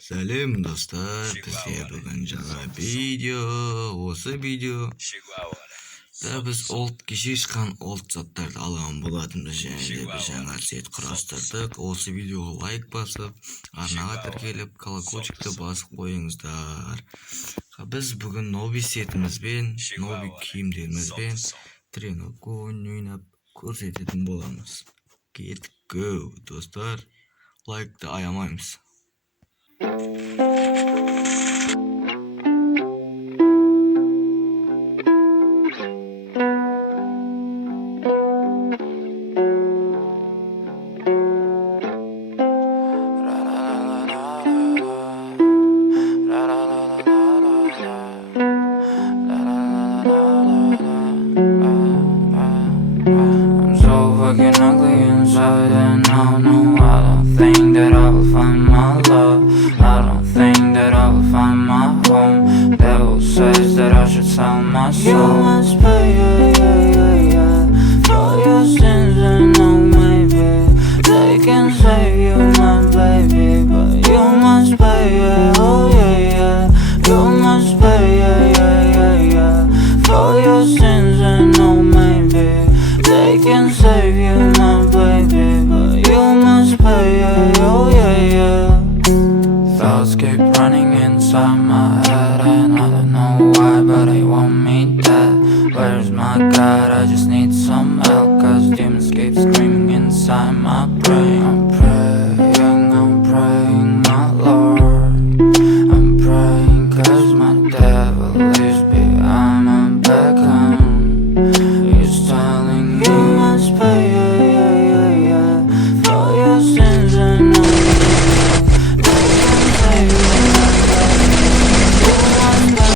Сәлем достар, бізде бүгін жаңа видео. Осы видеода біз кеше шыққан заттарды алған болатынбыз, және де біз жаңа сет құрастырдық. Осы видеоға лайк басып, арнаға тіркеліп, колокольчикті басып қойыңыздар. Біз бүгін Ноби сетімізбен, Ноби киімдерімізбен тренировка ойнап көрсететін боламыз. Кеттік, достар. Лайкты аямаймыз.